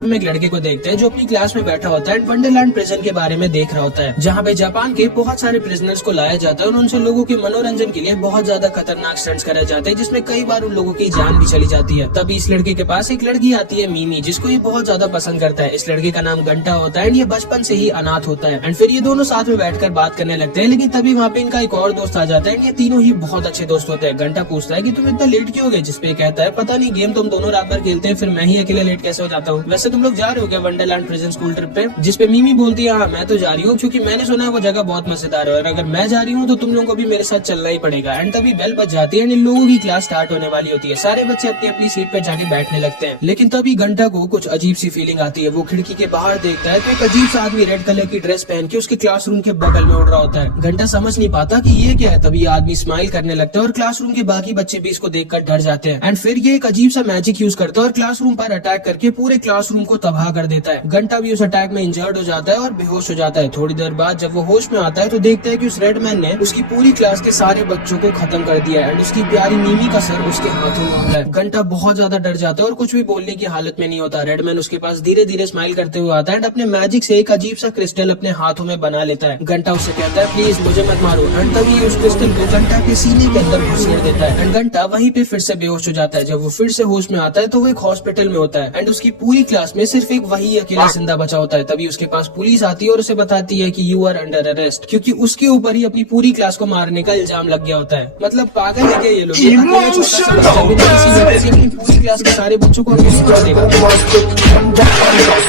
हम एक लड़के को देखते हैं जो अपनी क्लास में बैठा होता है वंडरलैंड प्रिजन के बारे में देख रहा होता है, जहाँ पे जापान के बहुत सारे प्रिजनर्स को लाया जाता है और उनसे लोगों के मनोरंजन के लिए बहुत ज्यादा खतरनाक स्टंट्स कराए जाते हैं, जिसमें कई बार उन लोगों की जान भी चली जाती है। तभी इस लड़के के पास एक लड़की आती है मीमी, जिसको ये बहुत ज्यादा पसंद करता है। इस लड़के का नाम घंटा होता है एंड ये बचपन से ही अनाथ होता है। एंड फिर ये दोनों साथ में बैठकर बात करने लगते हैं, लेकिन तभी वहाँ पे इनका एक और दोस्त आ जाता है। ये तीनों ही बहुत अच्छे दोस्त होते हैं। घंटा पूछता है कि तुम इतना लेट क्यों हो गए, जिसपे कहता है पता नहीं, गेम तुम दोनों रात भर खेलते हैं, फिर मैं ही अकेले लेट कैसे हो जाता हूँ। वैसे तुम लोग जा रहे हो क्या वंडरलैंड प्रिजन स्कूल ट्रिप पे? जिसपे मीमी बोलती है हाँ मैं तो जा रही हूँ, क्योंकि मैंने सुना है वो जगह बहुत मजेदार है और अगर मैं जा रही हूँ तो तुम लोगों को भी मेरे साथ चलना ही पड़ेगा। एंड तभी बेल बज जाती है एंड इन लोगों की क्लास स्टार्ट होने वाली होती है। सारे बच्चे अपनी अपनी सीट पर जाके बैठने लगते हैं, लेकिन तभी घंटा को कुछ अजीब सी फीलिंग आती है। वो खिड़की के बाहर देखता है तो एक अजीब सा आदमी रेड कलर की ड्रेस पहन के उसके क्लासरूम के बगल में उड़ रहा होता है। घंटा समझ नहीं पाता कि ये क्या है। तभी आदमी स्माइल करने लगता है और क्लासरूम के बाकी बच्चे भी इसको देखकर डर जाते हैं। एंड फिर ये एक अजीब सा मैजिक यूज करता है और क्लासरूम पर अटैक करके पूरे क्लासरूम को तबाह कर देता है। घंटा भी उस अटैक में इंजर्ड हो जाता है और बेहोश हो जाता है। थोड़ी देर बाद जब वो होश में आता है तो देखता है कि उस रेड मैन ने उसकी पूरी क्लास के सारे बच्चों को खत्म कर दिया है एंड उसकी प्यारी मीमी का सर उसके हाथों में होता है। घंटा बहुत ज्यादा डर जाता है और कुछ भी बोलने की हालत में नहीं होता। रेड मैन उसके पास धीरे धीरे स्माइल करते हुए आता है एंड अपने मैजिक से एक अजीब सा क्रिस्टल अपने हाथों में बना लेता है। घंटा उससे कहता है प्लीज मुझे मत मारो एंड तभी उस क्रिस्टल को घंटा के सीने के अंदर घुसेड़ देता है एंड घंटा वहीं पे फिर से बेहोश हो जाता है। जब वो फिर से होश में आता है तो वो एक हॉस्पिटल में होता है एंड उसकी पूरी क्लास में सिर्फ एक वही अकेला जिंदा बचा होता है। तभी उसके पास पुलिस आती है और उसे बताती है कि यू आर अंडर अरेस्ट, क्योंकि उसके ऊपर ही अपनी पूरी क्लास को मारने का इल्जाम लग गया होता है। मतलब पागल है क्या ये लोग? ये अकेला छोटा सा बच्चा भी नहीं किसी वजह से अपनी पूरी क्लास के सारे बच्चों को अकेले छोड़ देगा।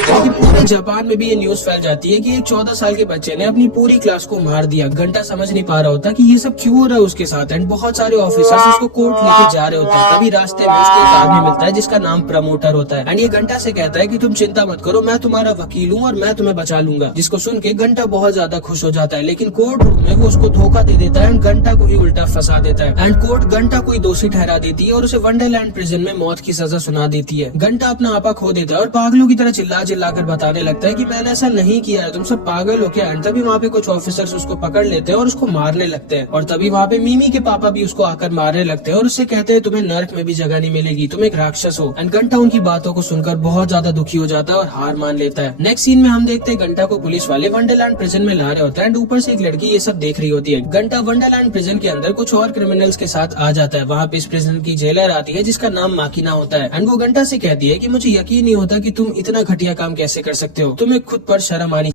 लेकिन पूरे जापान में भी ये न्यूज फैल जाती है कि एक 14 साल के बच्चे ने अपनी पूरी क्लास को मार दिया। घंटा समझ नहीं पा रहा होता कि ये सब क्यों हो रहा है उसके साथ एंड बहुत सारे ऑफिसर्स उसको कोर्ट लेके जा रहे होते हैं। तभी रास्ते में उसको एक आदमी मिलता है जिसका नाम प्रमोटर होता है एंड ये घंटा से कहता है कि तुम चिंता मत करो, मैं तुम्हारा वकील हूँ और मैं तुम्हें बचा लूंगा। जिसको सुन के घंटा बहुत ज्यादा खुश हो जाता है, लेकिन कोर्ट रूम में वो उसको धोखा दे देता है एंड घंटा को ही उल्टा फंसा देता है एंड कोर्ट घंटा को ही दोषी ठहरा देती है और उसे वंडरलैंड प्रिजन में मौत की सजा सुना देती है। घंटा अपना आपा खो देता है और पागलों की तरह चिल्ला चिल्ला कर बताने लगता है कि मैंने ऐसा नहीं किया है, तुम सब पागल हो क्या। एंड तभी वहाँ पे कुछ ऑफिसर्स उसको पकड़ लेते हैं और उसको मारने लगते हैं और तभी वहाँ पे मीमी के पापा भी उसको आकर मारने लगते हैं और उससे कहते हैं तुम्हें नर्क में भी जगह नहीं मिलेगी, तुम एक राक्षस हो। एंड घंटा उनकी बातों को सुनकर बहुत ज्यादा दुखी हो जाता है और हार मान लेता है। नेक्स्ट सीन में हम देखते हैं घंटा को पुलिस वाले वंडरलैंड प्रिजन में ला रहे होता है एंड ऊपर से एक लड़की ये सब देख रही होती है। घंटा वंडरलैंड प्रिजन के अंदर कुछ और क्रिमिनल्स के साथ आ जाता है। वहाँ पे इस प्रिजन की जेलर आती है जिसका नाम माकिना होता है एंड वो घंटा से कहती है कि मुझे यकीन नहीं होता कि तुम इतना घटिया काम कैसे कर सकते हो, तुम्हें खुद पर शर्म आनी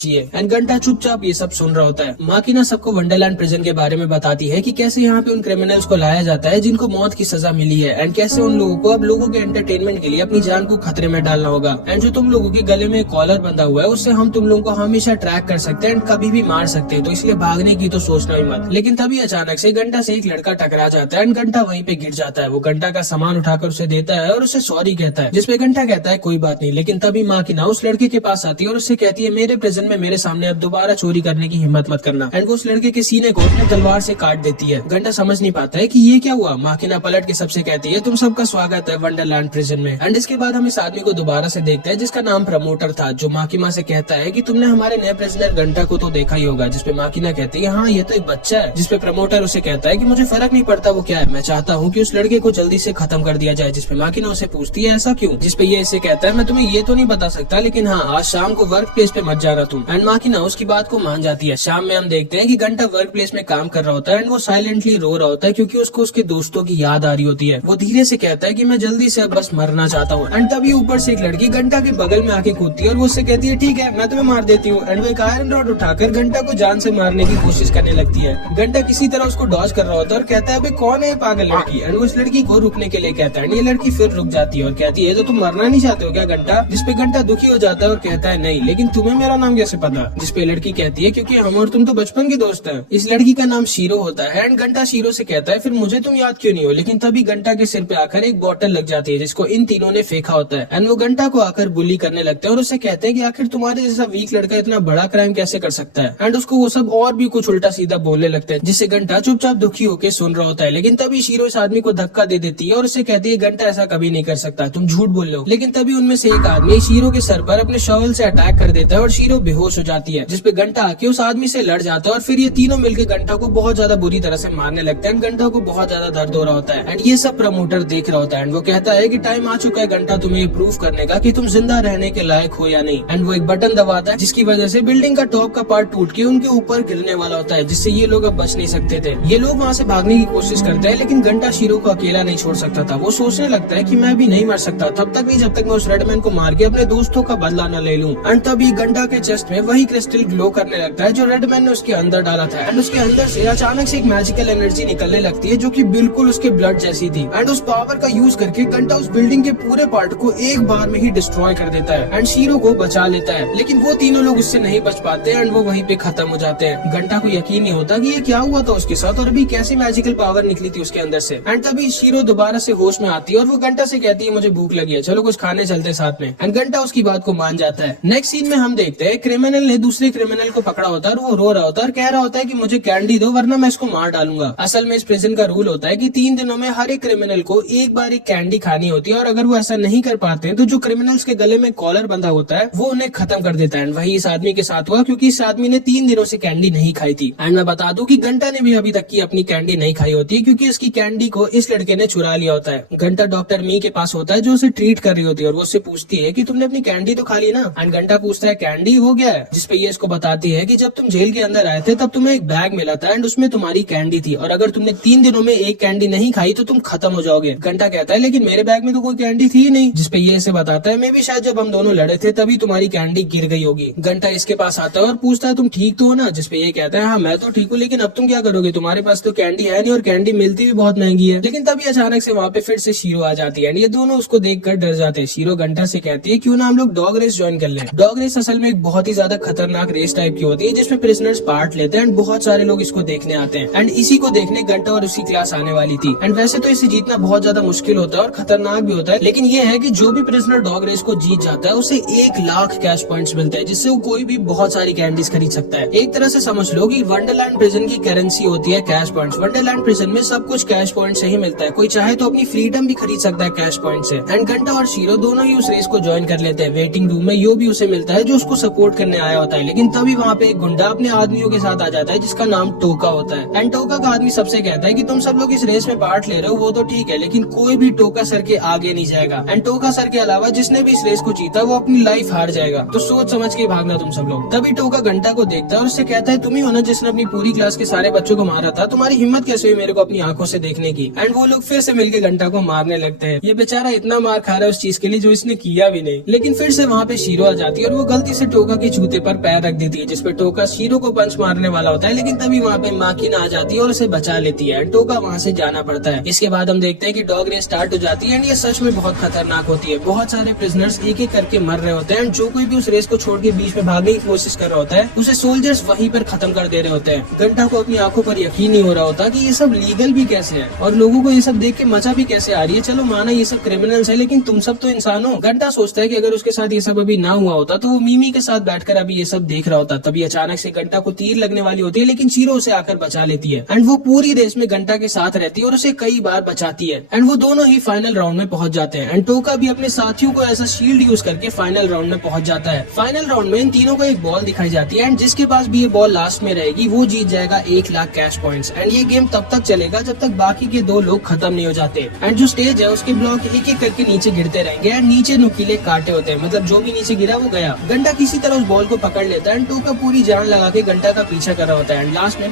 एंड घंटा चुपचाप ये सब सुन रहा होता है। माकिना सबको वंडरलैंड प्रिजन के बारे में बताती है कि कैसे यहाँ पे उन क्रिमिनल्स को लाया जाता है जिनको मौत की सजा मिली है एंड कैसे उन लोगों को अब लोगों के एंटरटेनमेंट के लिए अपनी जान को खतरे में डालना होगा। एंड जो तुम लोगों के गले में कॉलर बंधा हुआ है उससे हम तुम लोगों को हमेशा ट्रैक कर सकते हैं एंड कभी भी मार सकते हैं, तो इसलिए भागने की तो सोचना ही मत। लेकिन तभी अचानक से घंटा से एक लड़का टकरा जाता है एंड घंटा वहीं पे गिर जाता है। वो घंटा का सामान उठाकर उसे देता है और उसे सॉरी कहता है, जिसपे घंटा कहता है कोई बात नहीं। लेकिन तभी माकिना उस लड़के के पास आती है और उससे कहती है मेरे प्रिजन में मेरे सामने अब दोबारा चोरी करने की हिम्मत मत करना एंड वो उस लड़के के सीने को अपने तलवार से काट देती है। घंटा समझ नहीं पाता है कि ये क्या हुआ। माकिना पलट के सबसे कहती है तुम सबका स्वागत है वंडरलैंड प्रिजन में। एंड इसके बाद हम इस आदमी को दोबारा से देखते हैं जिसका नाम प्रमोटर था, जो माकिना से कहता है कि तुमने हमारे नए प्रिजनर घंटा को तो देखा ही होगा। जिसपे माकिना कहती है हाँ ये तो एक बच्चा है। जिसपे प्रमोटर उसे कहता है कि मुझे फर्क नहीं पड़ता वो क्या है, मैं चाहता हूँ कि उस लड़के को जल्दी से खत्म कर दिया जाए। जिसपे माकिना उसे पूछती है ऐसा क्यों। जिसपे ये इसे कहता है मैं तुम्हें ये तो नहीं बता सकता, लेकिन हाँ आज शाम को वर्क प्लेस पे मत जाना तुम। एंड माकिना उसकी बात को मान जाती है। शाम में हम देखते हैं कि घंटा वर्क प्लेस में काम कर रहा होता है एंड वो साइलेंटली रो रहा होता है क्योंकि उसको उसके दोस्तों की याद आ रही होती है। वो धीरे से कहता है कि मैं जल्दी से बस मरना चाहता हूँ। एंड तभी ऊपर से एक लड़की घंटा के बगल में आके कूदती है और वो उससे कहती है ठीक है मैं तुम्हें मार देती हूँ। एंड वो एक आयरन रॉड उठाकर घंटा को जान से मारने की कोशिश करने लगती है। घंटा किसी तरह उसको डॉज कर रहा होता है और कहता है अबे कौन है पागल लड़की। एंड वो उस लड़की को रुकने के लिए कहता है। ये लड़की फिर रुक जाती है और कहती है तो तुम मरना नहीं चाहते हो क्या घंटा। जिसपे घंटा दुखी हो जाता है और कहता है नहीं, लेकिन तुम्हें मेरा नाम कैसे पता। जिसपे लड़की कहती है क्योंकि हम और तुम तो बचपन के दोस्त हैं। इस लड़की का नाम शीरो होता है एंड घंटा शीरो से कहता है फिर मुझे तुम याद क्यों नहीं हो। लेकिन तभी घंटा के सिर पे आकर एक बोतल लग जाती है जिसको इन तीनों ने फेंका होता है एंड वो घंटा को आकर बुली करने लगते हैं और उससे कहते हैं कि आखिर तुम्हारे जैसा वीक लड़का इतना बड़ा क्राइम कैसे कर सकता है। एंड उसको वो सब और भी कुछ उल्टा सीधा बोलने लगते हैं, जिससे घंटा चुपचाप दुखी होकर सुन रहा होता है। लेकिन तभी शीरो इस आदमी को धक्का दे देती है और उससे कहती है घंटा ऐसा कभी नहीं कर सकता, तुम झूठ बोल रहे हो। लेकिन तभी उनमें से एक आदमी शीरो के सर पर अपने शॉवल से अटैक कर देता है और शीरो बेहोश बेहोश हो जाती है, जिसपे घंटा आके उस आदमी से लड़ जाता है और फिर ये तीनों मिलकर घंटा को बहुत ज्यादा बुरी तरह से मारने लगते हैं। घंटा को बहुत ज्यादा दर्द हो रहा होता है एंड ये सब प्रमोटर देख रहा होता है एंड वो कहता है कि टाइम आ चुका है घंटा तुम्हें प्रूव करने का कि तुम जिंदा रहने के लायक हो या नहीं। एंड वो एक बटन दबाता है जिसकी वजह से बिल्डिंग का टॉप का पार्ट टूट के उनके ऊपर गिरने वाला होता है, जिससे ये लोग अब बच नहीं सकते थे। ये लोग वहाँ से भागने की कोशिश करते हैं लेकिन घंटा शीरो को अकेला नहीं छोड़ सकता था। वो सोचने लगता है कि मैं भी नहीं मर सकता तब तक नहीं जब तक मैं उस रेडमैन को मार के अपने दोस्तों का बदला न ले लूं। एंड तभी घंटा के चेस्ट में वही क्रिस्टल ग्लो करने लगता है जो रेडमैन ने उसके अंदर डाला था एंड उसके अंदर से अचानक से एक मैजिकल एनर्जी निकलने लगती है जो कि बिल्कुल उसके ब्लड जैसी थी। एंड उस पावर का यूज करके घंटा उस बिल्डिंग के पूरे पार्ट को एक बार में ही डिस्ट्रॉय कर देता है एंड शीरो को बचा लेता है। लेकिन वो तीनों लोग उससे नहीं बच पाते एंड वो वहीं पे खत्म हो जाते हैं। घंटा को यकीन नहीं होता कि ये क्या हुआ था उसके साथ और अभी कैसी मैजिकल पावर निकली थी उसके अंदर से। एंड तभी शीरो दोबारा से होश में आती है और वो घंटा से कहती है मुझे भूख लगी है, चलो कुछ खाने चलते साथ में। एंड घंटा उसकी बात को मान जाता है। नेक्स्ट सीन में हम देखते हैं क्रिमिनल ने दूसरे क्रिमिनल को पकड़ा होता है और वो रो रहा होता है और कह रहा होता है कि मुझे कैंडी दो वरना मैं इसको मार डालूंगा। असल में इस प्रिजन का रूल होता है कि 3 दिनों में हर एक क्रिमिनल को एक बार एक कैंडी खानी होती है और अगर वो ऐसा नहीं कर पाते हैं तो जो क्रिमिनल्स के गले में कॉलर बंधा होता है वो उन्हें खत्म कर देता है। वही इस आदमी के साथ हुआ क्योंकि इस आदमी ने 3 दिनों से कैंडी नहीं खाई थी। एंड मैं बता दूं कि घंटा ने भी अभी तक की अपनी कैंडी नहीं खाई होती है क्योंकि इसकी कैंडी को इस लड़के ने चुरा लिया होता है। घंटा डॉक्टर मी के पास होता है जो उसे ट्रीट कर रही होती है और वो उससे पूछती है कि तुमने अपनी कैंडी तो खा ली ना। एंड घंटा पूछता है कैंडी हो गया है, जिसपे ये इसको बताती है कि जब तुम जेल के अंदर आए थे तब तुम्हें एक बैग मिला था एंड उसमें तुम्हारी कैंडी थी और अगर तुमने 3 दिनों में एक कैंडी नहीं खाई तो तुम खत्म हो जाओगे। घंटा कहता है लेकिन मेरे बैग में तो कोई कैंडी थी ही नहीं, जिसपे ये इसे बताता है मैं भी शायद जब हम दोनों लड़े थे तभी तुम्हारी कैंडी गिर गई होगी। घंटा इसके पास आता है और पूछता है तुम ठीक तो हो ना, जिसपे ये कहता है हाँ मैं तो ठीक हूँ लेकिन अब तुम क्या करोगे, तुम्हारे पास तो कैंडी है नहीं और कैंडी मिलती भी बहुत महंगी है। लेकिन तभी अचानक से वहाँ पे फिर से शीरो आ जाती है एंड ये दोनों उसको देखकर डर जाते हैं। शीरो घंटा से कहती है क्यों ना हम लोग डॉग रेस ज्वाइन कर लें। डॉग रेस असल में एक बहुत ही ज्यादा खतरनाक रेस टाइप की होती है जिसमें प्रिजनर्स पार्ट लेते हैं एंड बहुत सारे लोग इसको देखने आते हैं। एंड इसी को देखने घंटा और उसकी क्लास आने वाली थी। एंड वैसे तो इसे जीतना बहुत ज्यादा मुश्किल होता है और खतरनाक भी होता है, लेकिन ये है कि जो भी प्रिजनर डॉग रेस को जीत जाता है उसे 1 लाख कैश पॉइंट्स मिलते हैं जिससे वो कोई भी बहुत सारी कैंडीज खरीद सकता है। एक तरह से समझ लो कि वंडरलैंड प्रिजन की करेंसी होती है कैश पॉइंट्स। वंडरलैंड प्रिजन में सब कुछ कैश पॉइंट से ही मिलता है, कोई चाहे तो अपनी फ्रीडम भी खरीद सकता है कैश पॉइंट से। एंड घंटा और शीरो दोनों ही उस रेस को ज्वाइन कर लेते हैं। वेटिंग रूम में यो भी उसे मिलता है जो उसको सपोर्ट करने आया होता है, लेकिन तभी वहाँ पे एक गुंडा अपने आदमियों के साथ आ जाता है जिसका नाम टोका होता है। एंड टोका का आदमी सबसे कहता है कि तुम सब लोग इस रेस में पार्ट ले रहे हो वो तो ठीक है लेकिन कोई भी टोका सर के आगे नहीं जाएगा। एंड टोका सर के अलावा जिसने भी इस रेस को जीता वो अपनी लाइफ हार जाएगा, तो सोच समझ के भागना तुम सब लोग। तभी टोका घंटा को देखता है और उससे कहता है तुम ही हो ना जिसने अपनी पूरी क्लास के सारे बच्चों को मारा था, तुम्हारी हिम्मत कैसे हुई मेरे को अपनी आंखों से देखने की। एंड वो लोग फिर से मिलकर घंटा को मारने लगते हैं। ये बेचारा इतना मार खा रहा है उस चीज के लिए जो इसने किया भी नहीं। लेकिन फिर से वहाँ पे शीरो आ जाती है और वो गलती से टोका के जूते पर पैर रख देती है जिसपे टोका शीरो को पंच मारने वाला होता है, लेकिन तभी वहाँ पे माकिना आ जाती है और उसे बचा लेती है। टोका वहाँ से जाना पड़ता है। इसके बाद हम देखते हैं कि डॉग रेस स्टार्ट हो जाती है एंड ये सच में बहुत खतरनाक होती है। बहुत सारे प्रिजनर्स एक एक करके मर रहे होते हैं एंड जो कोई भी उस रेस को छोड़ के बीच में भागने की कोशिश कर रहा होता है उसे सोल्जर्स वहीं पर खत्म कर दे रहे होते हैं। घंटा को अपनी आंखों पर यकीन नहीं हो रहा होता कि ये सब लीगल भी कैसे है और लोगों को ये सब देख के मजा भी कैसे आ रही है। चलो माना ये सब क्रिमिनल्स है लेकिन तुम सब तो इंसान हो। घंटा सोचता है कि अगर उसके साथ ये सब अभी ना हुआ होता तो वो मीमी के साथ बैठकर अभी ये सब देख रहा होता। तभी अचानक से घंटा को तीर लगने वाली होती है लेकिन शीरो उसे आकर बचा लेती है एंड वो पूरी रेस में घंटा के साथ रहती है और उसे कई बार बचाती है। एंड वो दोनों ही फाइनल राउंड में पहुंच जाते हैं एंड टोका भी अपने साथियों को ऐसा शील्ड यूज करके फाइनल राउंड में पहुंच जाता है। फाइनल राउंड में इन तीनों को एक बॉल दिखाई जाती है एंड जिसके पास भी ये बॉल लास्ट में रहेगी वो जीत जाएगा 1 लाख कैश पॉइंट्स। एंड ये गेम तब तक चलेगा जब तक बाकी के 2 लोग खत्म नहीं हो जाते। एंड जो स्टेज है उसके ब्लॉक एक एक करके नीचे गिरते रहेंगे एंड नीचे नुकीले कांटे होते हैं, मतलब जो भी नीचे गिरा वो गया। घंटा किसी तरह उस बॉल को पकड़ लेता है एंड टोका पूरी जान लगा के घंटा का पीछा कर रहा होता है एंड लास्ट में